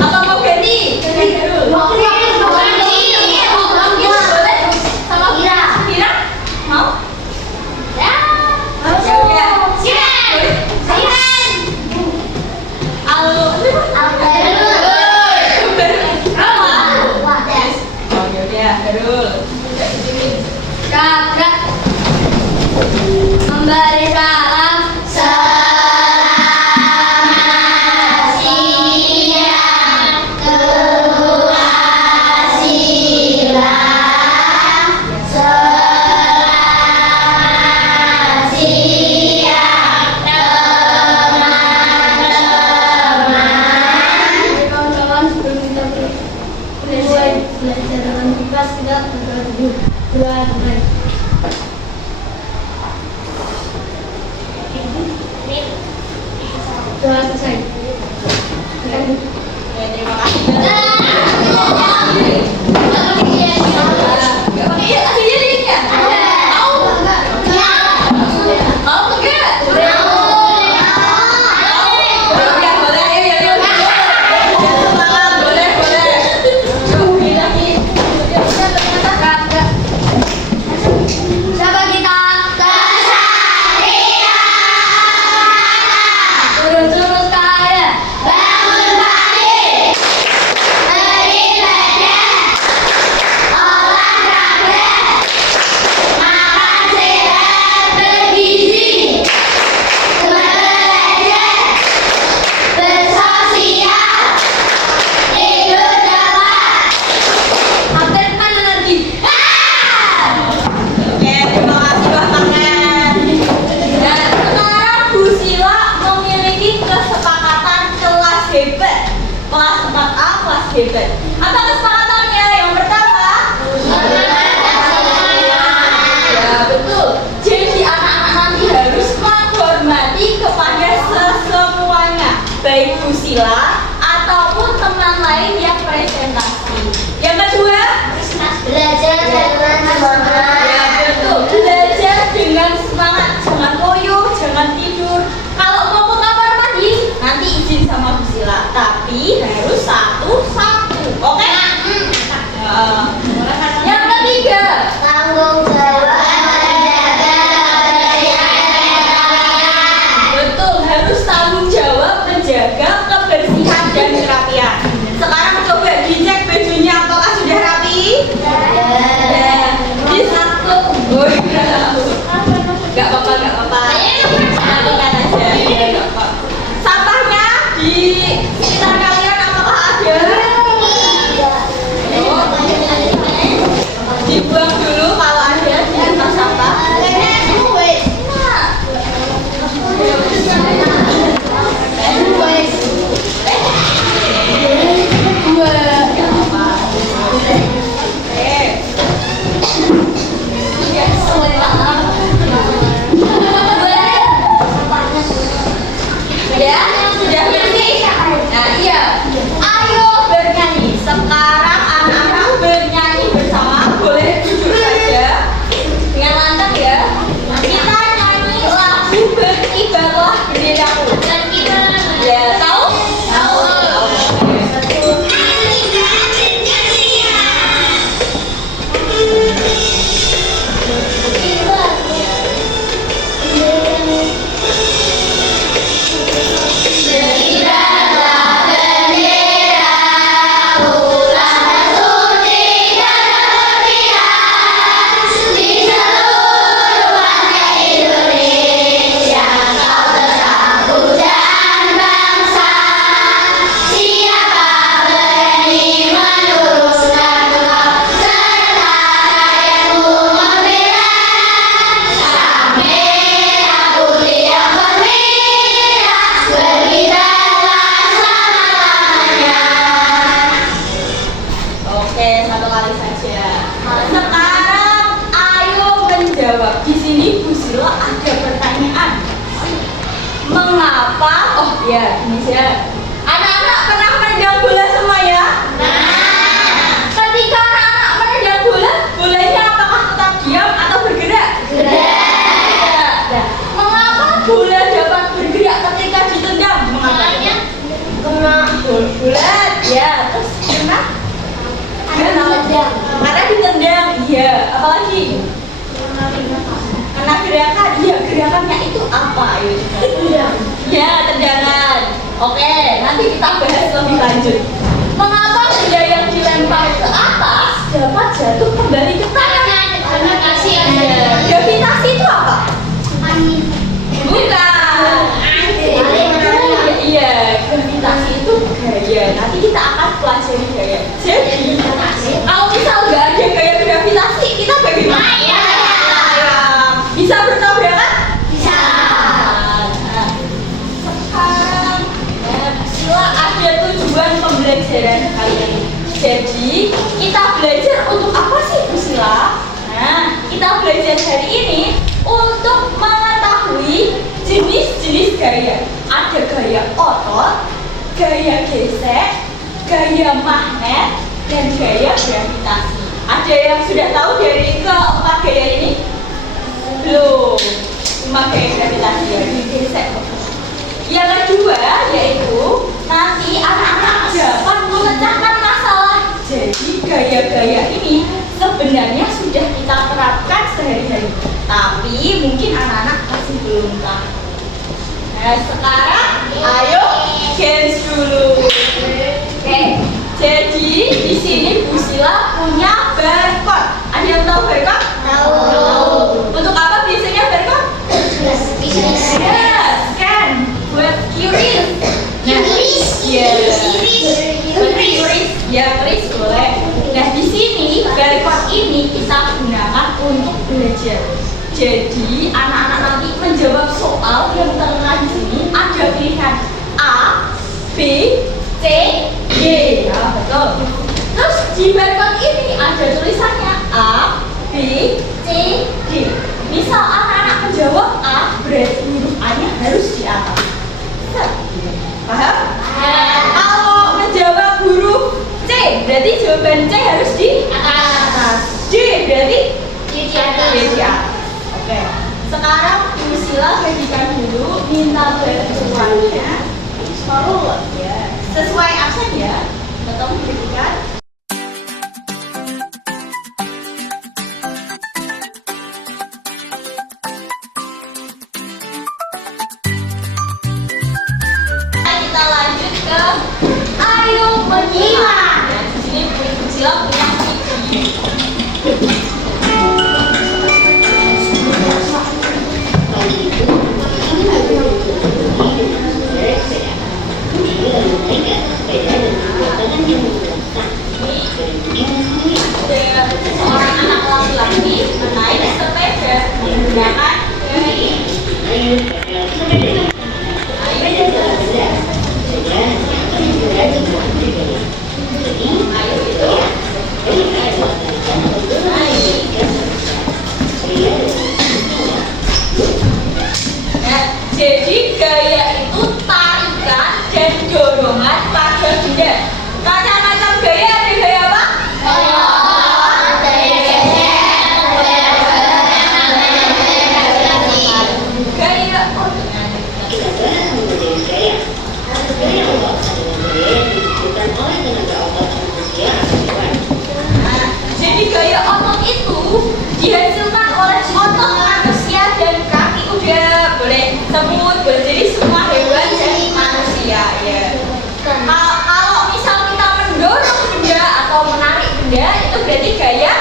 Apa mau ganti? Sama Kira? Mau? Ya. Memberi salam selamat siang, keluar silang. Selamat siang teman-teman. Kawan-kawan, sebelum kita mulai belajar dengan kelas, kita berdoa dulu. Mulai. Doa selesai. Terima kasih. Hebat. Apa kesepakatannya? Yang pertama, ya betul. Jadi anak-anak nanti harus menghormati kepada sesemuanya, baik Bu Sila ataupun teman lain yang presentasi. Yang kedua, belajar dengan semangat. Ya betul. Belajar dengan semangat, jangan loyo, jangan tidur. Kalau mau ke kamar mandi, nanti izin sama Bu Sila, tapi harus satu-satu, oke? Yang ketiga, tanggung jawab menjaga kebersihan. Betul, harus tanggung jawab menjaga kebersihan dan kerapian. Sekarang coba dicek bajunya apakah sudah rapi? Sudah. Di satu. Gak apa-apa. Nantikan aja. Sampahnya di sekitar kalian apakah ada? Dibuang dulu kalau ada di atas sampah. Ya, sudah bersih. Nah, iya. Ayo bernyanyi. Sekarang anak-anak bernyanyi bersama. Boleh duduk saja. Yang mantap ya. Kita nyanyi lagu Beribadah Benderaku. Ya, tahu? Tahu. Ya, ini saya. Anak-anak pernah menendang bola semua ya? Ketika anak-anak menendang bola, bolanya apakah tetap diam atau bergerak? Bergerak. Nah, mengapa bola dapat bergerak ketika ditendang? bulat, ya. Terus karena ditendang, iya. Apalagi? Karena gerakan, iya, gerakannya itu apa? Ya, tendangan. Oke, nanti kita bahas lebih lanjut. Mengapa benda yang dilempar ke atas dapat jatuh kembali ke tanah? Gravitasi itu apa? Bukan. Iya, gravitasi itu gaya. Nanti kita akan pelajari gaya. Jadi, kalau misal nggak ada gaya gravitasi, kita bagaimana? Bisa bertabrakan? Bisa. Sekarang, sila ada tujuan pembelajaran kali ini. Jadi, kita belajar untuk apa sih Bu Sila? Nah, kita belajar hari ini untuk mengetahui jenis-jenis gaya. Ada gaya otot, gaya gesek, gaya magnet, dan gaya gravitasi. Ada yang sudah tahu dari keempat gaya ini? Belum. Cuma gaya gravitasi ya, gesek. Yang kedua yaitu nanti anak-anak dapat memecahkan masalah. Jadi gaya-gaya ini sebenarnya sudah kita terapkan sehari-hari, tapi mungkin anak-anak masih belum tahu. Nah sekarang ayo games dulu. Oke. Jadi di sini Bu Sila punya barcode. Ada yang tahu barcode? Tahu. Untuk apa biasanya barcode? Ya, scan. Buat QRIS. Ya, QRIS boleh. Nah, di sini barcode ini kita gunakan untuk belajar. Jadi, anak-anak nanti menjawab soal yang tertera di sini ada pilihan A, B, C, D. Ya, betul. Terus di barcode ini ada tulisannya A, B, C, D. Misal anak-anak menjawab A, berarti huruf A-nya harus di atas. Paham? Kalau menjawab huruf C, berarti jawaban C harus di atas. D berarti di atas. Oke. Sekarang Bu Sila bagikan dulu, minta bantuannya. Ya. Sesuai absen ya. Tolong berikan. Kita lanjut ke ayo menyimak. Di sini Bu Sila punya seorang anak laki-laki menaik sepeda menggunakan jadi gaya itu tarikan dan dorongan pada benda. Macam-macam gaya, ada gaya apa? Jadi gaya otot itu dihasilkan oleh otot manusia dan kaki udah boleh semut, boleh jadi semua hewan dan manusia ya. Kalau misal kita mendorong benda atau menarik benda itu berarti gaya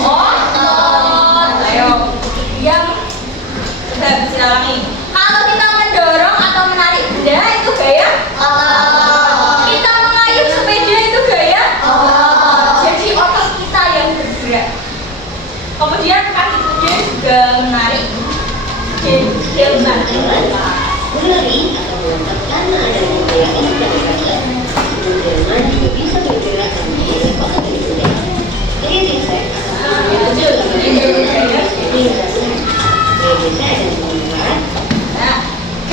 otot. Ayo, yang sudah bisa ulangi. Kalau kita mendorong atau menarik benda itu gaya otot. Kita mengayuh sepeda itu gaya otot. Jadi otot kita yang bergerak. Kemudian kaki kuda juga menarik. Jadi berlari atau melompat karena adanya gaya otot yang bergerak. Berjalan juga bisa bergerak dan menjadi otot yang bergerak. Gaya gesek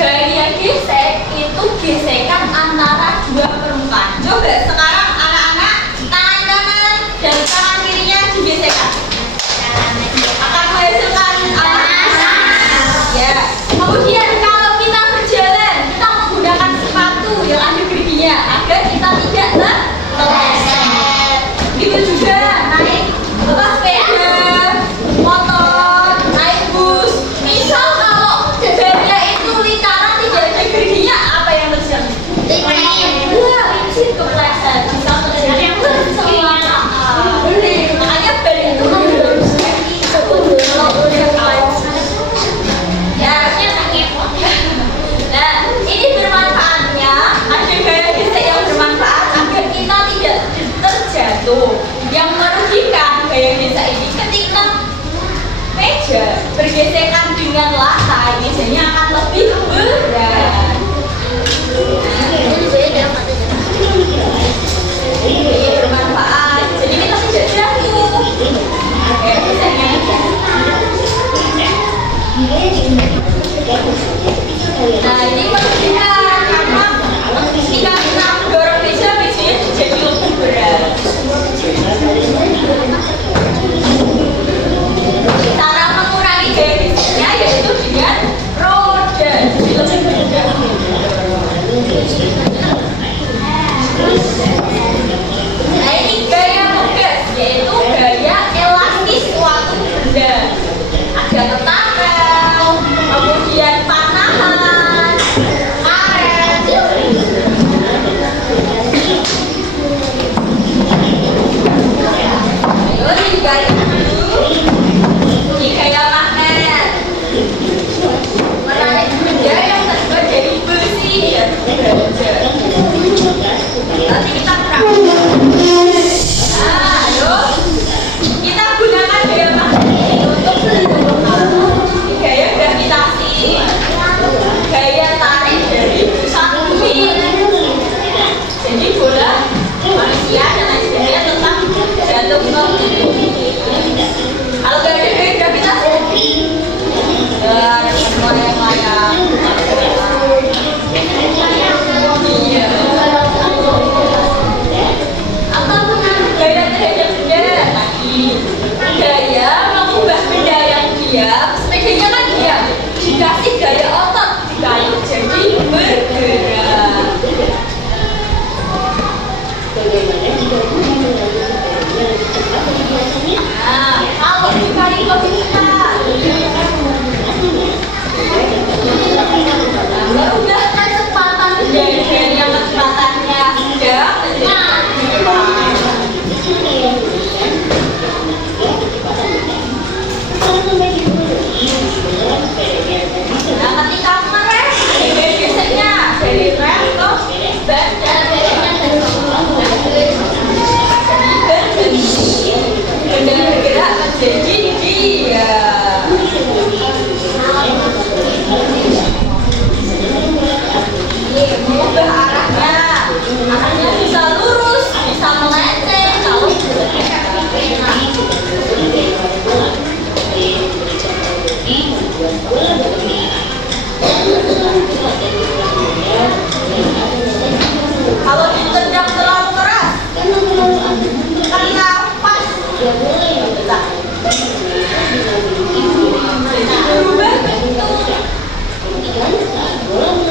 gaya gesek itu gesekan antara dua permukaan. Coba sekarang anak-anak tangan kanan dan tangan kirinya digesekkan. Akan menghasilkan ya. Kemudian kalau kita berjalan, kita menggunakan sepatu yang ada geriginya agar kita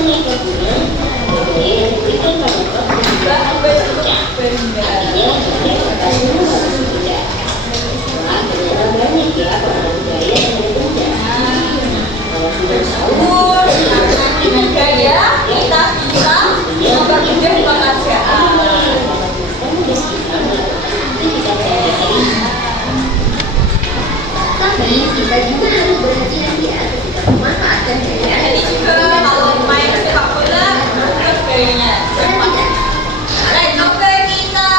Berikutnya, gaya yang diberikan pada proses juga Bentuk berpecah. benda. Artinya, gaya pertanyaan harus berbeda. Wah, ternyata banyak ya pengaruh gaya yang berbeda. Kalau sudah tahu, Dengan gaya kita bisa mempermudah pekerjaan. kamu bisa melakukan aktivitas sehari-hari. Tapi kita juga harus berhati-hati ya ketika memanfaatkan gaya. Jadi juga kalau main sepak bola harus gayanya cepat. Dan juga kita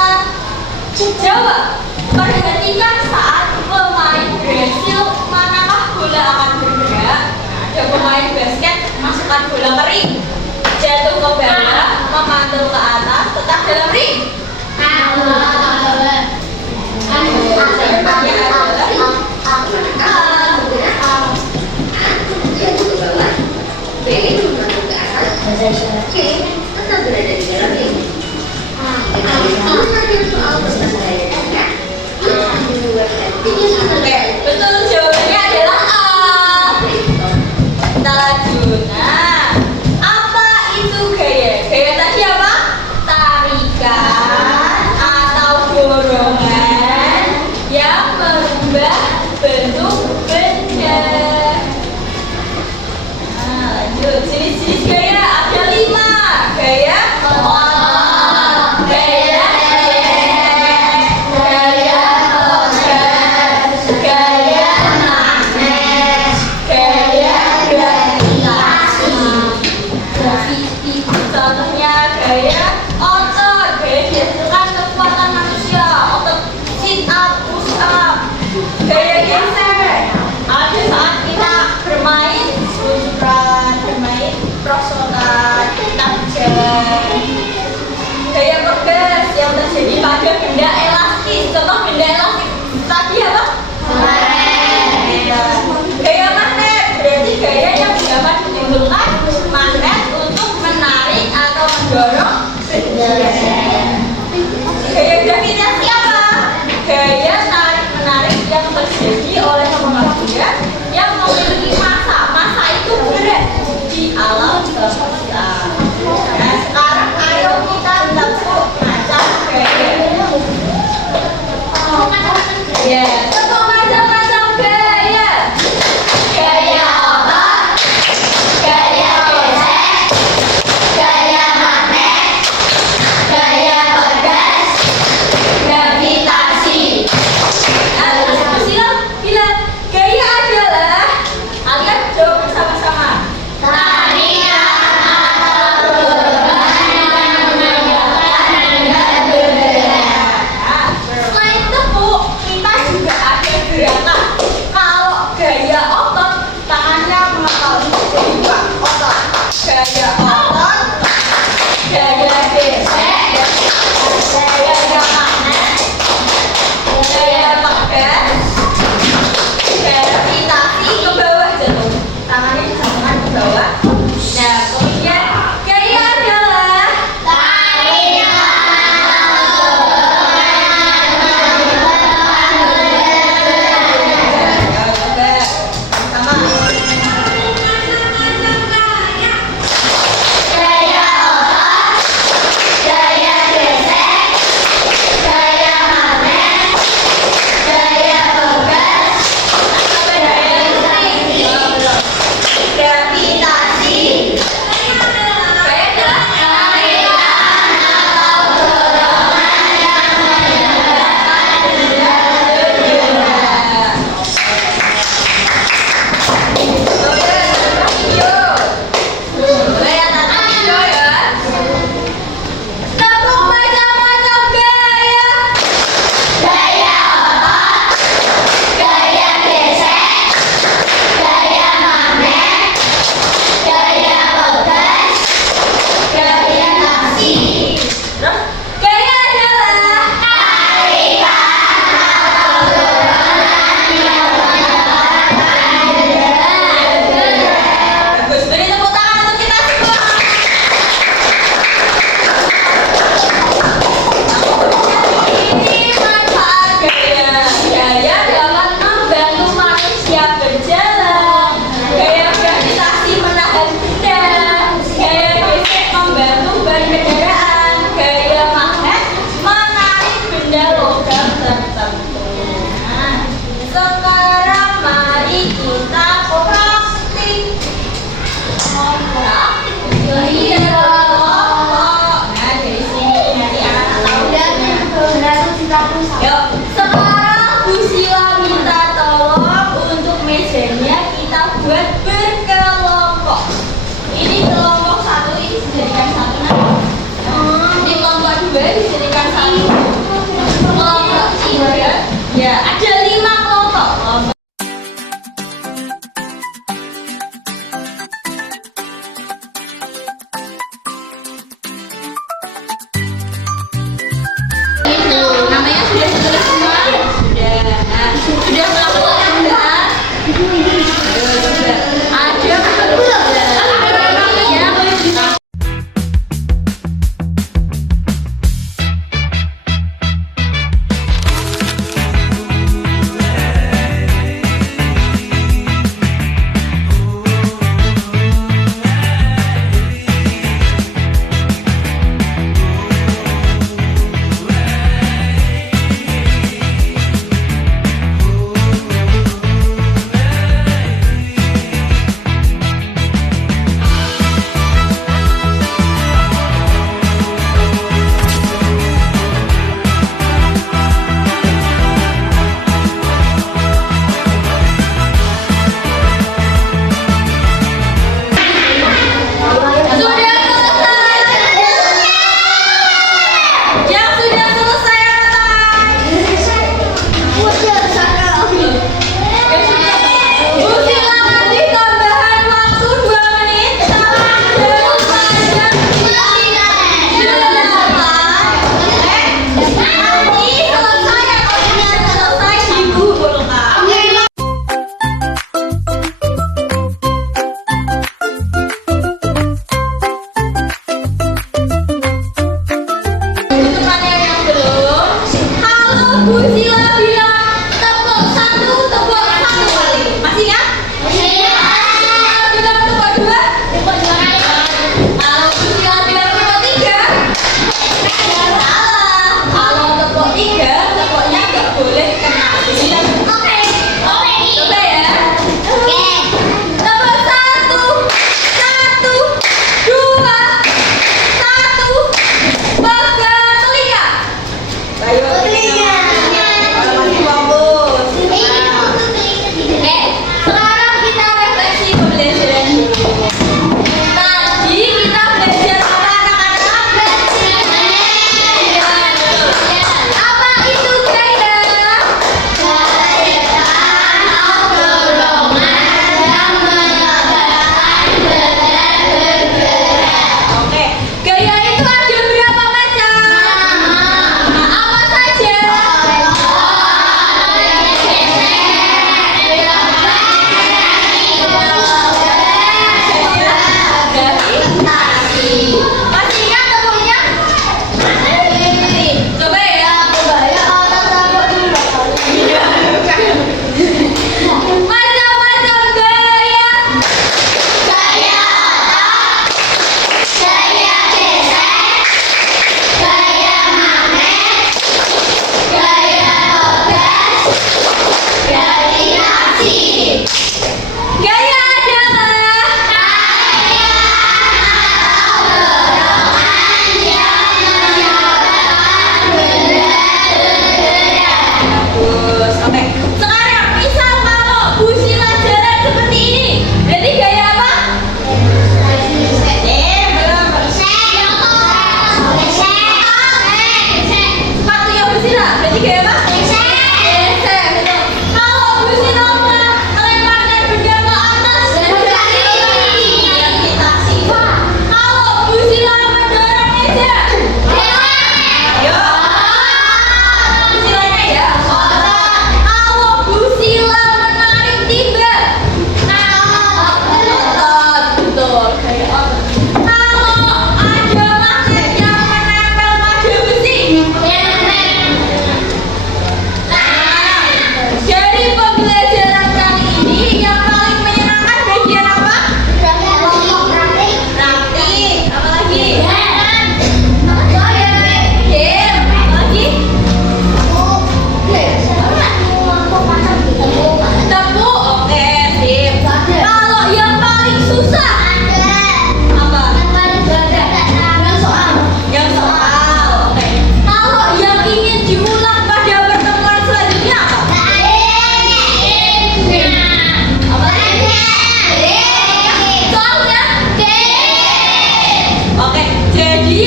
jawab, perhatikan saat pemain berhasil manakah bola akan bergerak. Ada pemain basket masukkan bola ke ring, jatuh ke bawah, memantul ke atas, tetap dalam ring. Jatuh ke bawah, B memantul ke atas, C tetap berada di dalam ring. Dengan belajar soal tentang gaya gaya, membuatkan Oke, betul jawabannya adalah A. Tajuna. Apa itu gaya? Gaya tadi apa? Tarikan atau dorongan yang merubah bentuk benda. Nah, lanjut. Jenis-jenis gaya ada 5. Gaya otot, gaya gaya otot, gaya magnet, gaya gravitasi. Contohnya gaya otot, gaya dihasilkan kekuatan manusia, otot sit up, push up. Gaya geser, ada saat kita bermain luncuran, bermain prosotan, kita jalan. Gaya pegas yang terjadi pada benda elastis. Contoh benda elastis tadi apa? Gaya magnet berarti gaya yang dapat menimbulkan magnet untuk menarik atau mendorong benda. Gaya gravitasi apa? Gaya tarik-menarik yang terjadi oleh logam benda yang memiliki massa. Massa itu berat di alam semesta. Nah, sekarang ayo kita tepuk macam gaya. Ya, tepuk macam-macam gaya. Gaya otot, gaya gesek, gaya magnet, gaya pegas, gravitasi. Nah, terus bilang gaya adalah, kalian jawab bersama-sama. Tarian atau dorongan yang menyebabkan benda bergerak. Nah, selain tepuk, kita juga ada gerakan. Kalau gaya otot, tangannya mengepal jadi dua, otot. Gaya otot, gaya gesek, gaya magnet, gaya pegas, gravitasi ke bawah jatuh. Tangannya disambungkan ke bawah. Nah, kemudian gaya adalah sama.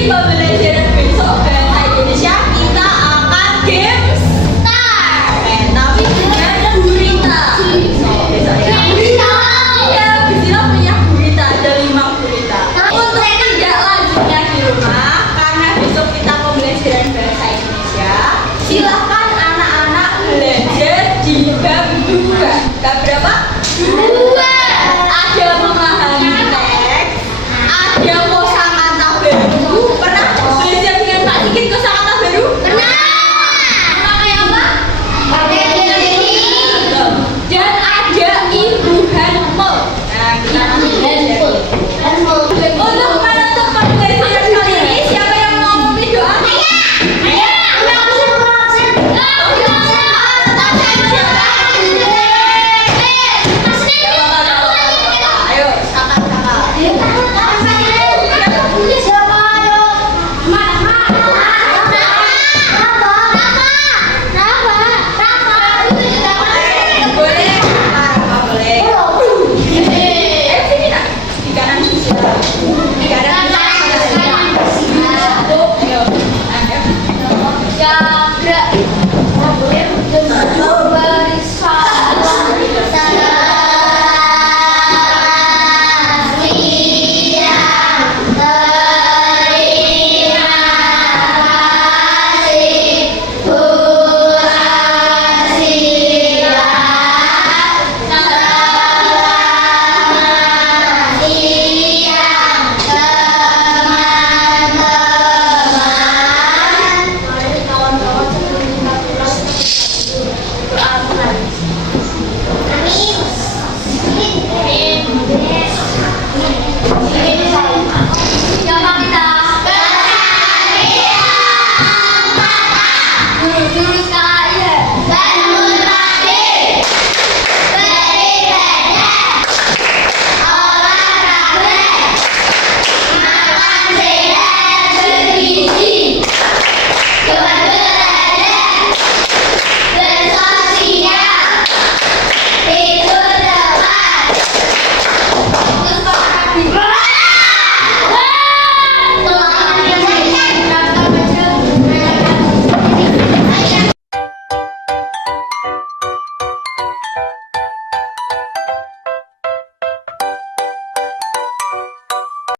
pembelajaran besok bahasa Indonesia kita akan game start. Tapi juga ada gurita. Besok ya. Iya, Bisila punya gurita, ada 5 gurita. Untuk tidak lanjutnya di rumah, karena besok kita pembelajaran bahasa Indonesia, silahkan anak-anak belajar di bab 2. Bab berapa? 2. Ada memahami teks, ada